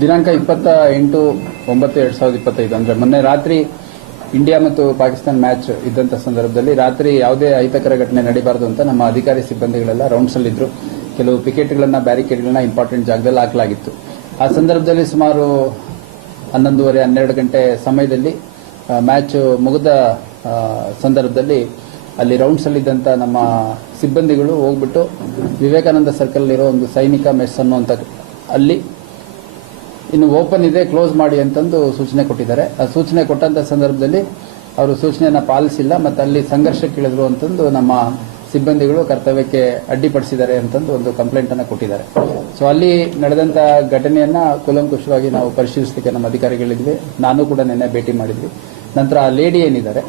ದಿನಾಂಕ 28/9/2025 ಅಂದ್ರೆ ಮೊನ್ನೆ ರಾತ್ರಿ ಇಂಡಿಯಾ ಮತ್ತು ಪಾಕಿಸ್ತಾನ ಮ್ಯಾಚ್ ಇದ್ದಂಥ ಸಂದರ್ಭದಲ್ಲಿ ರಾತ್ರಿ ಯಾವುದೇ ಅಹಿತಕರ ಘಟನೆ ನಡೀಬಾರದು ಅಂತ ನಮ್ಮ ಅಧಿಕಾರಿ ಸಿಬ್ಬಂದಿಗಳೆಲ್ಲ ರೌಂಡ್ಸ್ ಅಲ್ಲಿದ್ರು. ಕೆಲವು ಪಿಕೆಟ್ಗಳನ್ನ ಬ್ಯಾರಿಕೇಡ್ಗಳನ್ನ ಇಂಪಾರ್ಟೆಂಟ್ ಜಾಗದಲ್ಲಿ ಹಾಕಲಾಗಿತ್ತು. ಆ ಸಂದರ್ಭದಲ್ಲಿ ಸುಮಾರು 11:30-12 ಗಂಟೆ ಸಮಯದಲ್ಲಿ ಮ್ಯಾಚ್ ಮುಗಿದ ಸಂದರ್ಭದಲ್ಲಿ ಅಲ್ಲಿ ರೌಂಡ್ಸ್ ಅಲ್ಲಿದ್ದಂಥ ನಮ್ಮ ಸಿಬ್ಬಂದಿಗಳು ಹೋಗ್ಬಿಟ್ಟು ವಿವೇಕಾನಂದ ಸರ್ಕಲ್ ಇರೋ ಒಂದು ಸೈನಿಕ ಮೆಸ್ ಅನ್ನುವಂಥ ಅಲ್ಲಿ ಇನ್ನು ಓಪನ್ ಇದೆ, ಕ್ಲೋಸ್ ಮಾಡಿ ಅಂತಂದು ಸೂಚನೆ ಕೊಟ್ಟಿದ್ದಾರೆ. ಆ ಸೂಚನೆ ಕೊಟ್ಟಂತ ಸಂದರ್ಭದಲ್ಲಿ ಅವರು ಸೂಚನೆಯನ್ನ ಪಾಲಿಸಿಲ್ಲ ಮತ್ತು ಅಲ್ಲಿ ಸಂಘರ್ಷಕ್ಕಿಳಿದ್ರು ಅಂತಂದು ನಮ್ಮ ಸಿಬ್ಬಂದಿಗಳು ಕರ್ತವ್ಯಕ್ಕೆ ಅಡ್ಡಿಪಡಿಸಿದ್ದಾರೆ ಅಂತಂದು ಒಂದು ಕಂಪ್ಲೇಂಟ್ ಅನ್ನು ಕೊಟ್ಟಿದ್ದಾರೆ. ಸೊ ಅಲ್ಲಿ ನಡೆದಂತ ಘಟನೆಯನ್ನ ಕೂಲಂಕುಷವಾಗಿ ನಾವು ಪರಿಶೀಲಿಸಲಿಕ್ಕೆ ನಮ್ಮ ಅಧಿಕಾರಿಗಳಿದ್ವಿ. ನಾನು ಕೂಡ ನಿನ್ನೆ ಭೇಟಿ ಮಾಡಿದ್ವಿ. ನಂತರ ಆ ಲೇಡಿ ಏನಿದ್ದಾರೆ,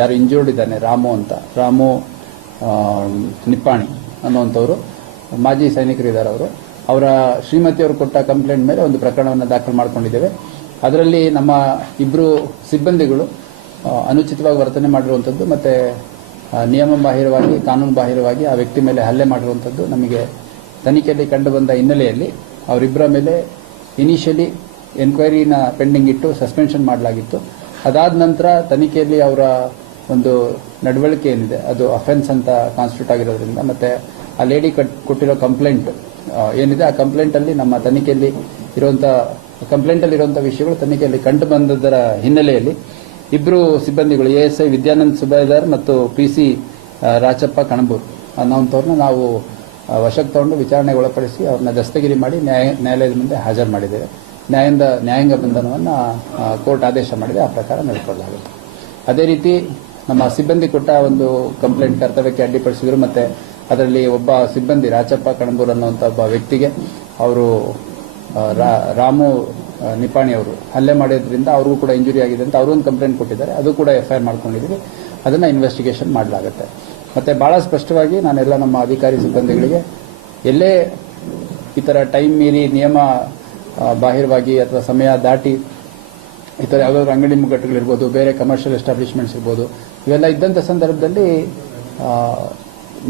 ಯಾರು ಇಂಜೂರ್ಡ್ ಇದ್ದಾನೆ ರಾಮು ಅಂತ, ರಾಮು ನಿಪ್ಪಾಣಿ ಅನ್ನುವಂಥವ್ರು ಮಾಜಿ ಸೈನಿಕರು ಇದ್ದಾರೆ. ಅವರ ಶ್ರೀಮತಿಯವರು ಕೊಟ್ಟ ಕಂಪ್ಲೇಂಟ್ ಮೇಲೆ ಒಂದು ಪ್ರಕರಣವನ್ನು ದಾಖಲು ಮಾಡಿಕೊಂಡಿದ್ದೇವೆ. ಅದರಲ್ಲಿ ನಮ್ಮ ಇಬ್ಬರು ಸಿಬ್ಬಂದಿಗಳು ಅನುಚಿತವಾಗಿ ವರ್ತನೆ ಮಾಡಿರುವಂಥದ್ದು ಮತ್ತು ನಿಯಮ ಬಾಹಿರವಾಗಿ, ಕಾನೂನು ಬಾಹಿರವಾಗಿ ಆ ವ್ಯಕ್ತಿ ಮೇಲೆ ಹಲ್ಲೆ ಮಾಡಿರುವಂಥದ್ದು ನಮಗೆ ತನಿಖೆಯಲ್ಲಿ ಕಂಡುಬಂದ ಹಿನ್ನೆಲೆಯಲ್ಲಿ ಅವರಿಬ್ಬರ ಮೇಲೆ ಇನಿಷಿಯಲಿ ಎನ್ಕ್ವೈರಿನ ಪೆಂಡಿಂಗ್ ಇಟ್ಟು ಸಸ್ಪೆನ್ಷನ್ ಮಾಡಲಾಗಿತ್ತು. ಅದಾದ ನಂತರ ತನಿಖೆಯಲ್ಲಿ ಅವರ ಒಂದು ನಡವಳಿಕೆ ಏನಿದೆ ಅದು ಅಫೆನ್ಸ್ ಅಂತ ಕಾನ್ಸ್ಟಿಟ್ಯೂಟ್ ಆಗಿರೋದ್ರಿಂದ ಮತ್ತು ಆ ಲೇಡಿ ಕೊಟ್ಟಿರೋ ಕಂಪ್ಲೇಂಟ್ ಏನಿದೆ ಆ ಕಂಪ್ಲೇಂಟಲ್ಲಿ ನಮ್ಮ ತನಿಖೆಯಲ್ಲಿ ಇರುವಂತಹ ವಿಷಯಗಳು ತನಿಖೆಯಲ್ಲಿ ಕಂಡು ಬಂದದರ ಹಿನ್ನೆಲೆಯಲ್ಲಿ ಇಬ್ಬರು ಸಿಬ್ಬಂದಿಗಳು ASI ವಿದ್ಯಾನಂದ್ ಸುಬೇದಾರ್ ಮತ್ತು PC ರಾಚಪ್ಪ ಕಣಬೂರ್ ಅನ್ನೋಂಥವ್ರನ್ನ ನಾವು ವಶಕ್ಕೆ ತಗೊಂಡು ವಿಚಾರಣೆಗೆ ಒಳಪಡಿಸಿ ಅವ್ರನ್ನ ದಸ್ತಗಿರಿ ಮಾಡಿ ನ್ಯಾಯಾಲಯದ ಮುಂದೆ ಹಾಜರು ಮಾಡಿದ್ದೇವೆ. ನ್ಯಾಯಾಂಗ ಬಂಧನವನ್ನು ಕೋರ್ಟ್ ಆದೇಶ ಮಾಡಿದೆ. ಆ ಪ್ರಕಾರ ನಡೆದುಕೊಳ್ಳಲಾಗುತ್ತೆ. ಅದೇ ರೀತಿ ನಮ್ಮ ಸಿಬ್ಬಂದಿ ಕೊಟ್ಟ ಒಂದು ಕಂಪ್ಲೇಂಟ್ ಕರ್ತವ್ಯಕ್ಕೆ ಅಡ್ಡಿಪಡಿಸಿದ್ರು ಮತ್ತು ಅದರಲ್ಲಿ ಒಬ್ಬ ಸಿಬ್ಬಂದಿ ರಾಚಪ್ಪ ಕಣಬೂರ್ ಅನ್ನುವಂಥ ಒಬ್ಬ ವ್ಯಕ್ತಿಗೆ ಅವರು ರಾಮು ನಿಪಾಣಿ ಅವರು ಹಲ್ಲೆ ಮಾಡೋದ್ರಿಂದ ಅವ್ರಿಗೂ ಕೂಡ ಇಂಜುರಿ ಆಗಿದೆ ಅಂತ ಅವರು ಒಂದು ಕಂಪ್ಲೇಂಟ್ ಕೊಟ್ಟಿದ್ದಾರೆ. ಅದು ಕೂಡ FIR ಮಾಡ್ಕೊಂಡಿದ್ದೀವಿ. ಅದನ್ನು ಇನ್ವೆಸ್ಟಿಗೇಷನ್ ಮಾಡಲಾಗುತ್ತೆ. ಮತ್ತು ಭಾಳ ಸ್ಪಷ್ಟವಾಗಿ ನಾನೆಲ್ಲ ನಮ್ಮ ಅಧಿಕಾರಿ ಸಿಬ್ಬಂದಿಗಳಿಗೆ ಎಲ್ಲೇ ಈ ಥರ ಟೈಮ್ ಮೀರಿ ನಿಯಮ ಬಾಹಿರವಾಗಿ ಅಥವಾ ಸಮಯ ದಾಟಿ ಈ ಥರ ಯಾವುದಾದ್ರು ಅಂಗಡಿ ಮುಗ್ಗಟ್ಟುಗಳಿರ್ಬೋದು, ಬೇರೆ ಕಮರ್ಷಿಯಲ್ ಎಸ್ಟಾಬ್ಲಿಷ್ಮೆಂಟ್ಸ್ ಇರ್ಬೋದು, ಇವೆಲ್ಲ ಇದ್ದಂಥ ಸಂದರ್ಭದಲ್ಲಿ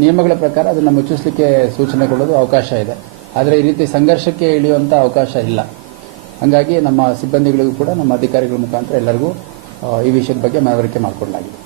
ನಿಯಮಗಳ ಪ್ರಕಾರ ಅದನ್ನು ಮುಚ್ಚಿಸಲಿಕ್ಕೆ ಸೂಚನೆ ಕೊಡೋದು ಅವಕಾಶ ಇದೆ. ಆದರೆ ಈ ರೀತಿ ಸಂಘರ್ಷಕ್ಕೆ ಇಳಿಯುವಂಥ ಅವಕಾಶ ಇಲ್ಲ. ಹಾಗಾಗಿ ನಮ್ಮ ಸಿಬ್ಬಂದಿಗಳಿಗೂ ಕೂಡ ನಮ್ಮ ಅಧಿಕಾರಿಗಳ ಮುಖಾಂತರ ಎಲ್ಲರಿಗೂ ಈ ವಿಷಯದ ಬಗ್ಗೆ ಮನವರಿಕೆ ಮಾಡಿಕೊಡಲಾಗಿದೆ.